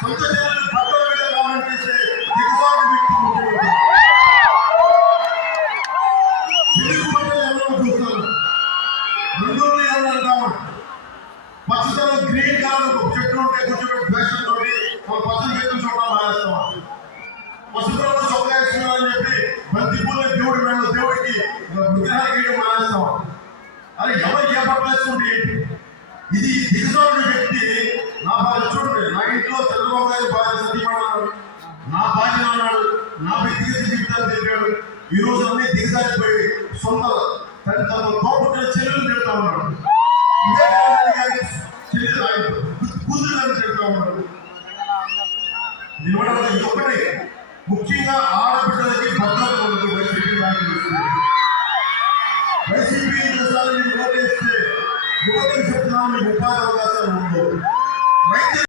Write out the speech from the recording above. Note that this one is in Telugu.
సొంత చెల్లెలు భర్తల మీద కామెంట్ చేసే దిగుబాటు వ్యక్తి ముఖ్యమంత్రి. తెలుగు బట్టలు ఎవరో చూస్తాను, రంగులు ఎవరు కావాలి, పచ్చదనం గ్రీన్ కలర్ ఒక చెట్లు ఉంటే కూర్చోబెట్టి ఫ్యాషన్ తోటి ఒక పచ్చని చెట్లు చూడడం మానేస్తాం. పసుపు రంగు చొక్కా వేస్తున్నారని చెప్పి బంతిపూలని దేవుడికి విగ్రహాలు గీయడం మానేస్తాం. అది ఎవరికి ఏ పట్ల వేసుకుంటే ఇది దిగజారుడు వ్యక్తి. నా భార్య చూడండి, నా ఇంట్లో చంద్రబాబు గారి భార్య సతీమన్నాడు, నా భార్య అన్నాడు, నా వ్యక్తిగత జీవితాన్ని తెలిపాడు. ఈ రోజు అన్ని దిగజారిపోయి సొంత తన తోపుట్టిన చెల్లెలు తిడతా ఉన్నాడు, చెల్లెలు కూతురు తిడతా ఉన్నాడు. ఇది ఒకటి ముఖ్యంగా ఆడబిడ్డలకి భద్రత ఉండదు. వైసీపీ ఓటేస్తే యువతకు చెప్తున్నాము, మీకు ఉపాధి అవకాశాలు ఉండవు.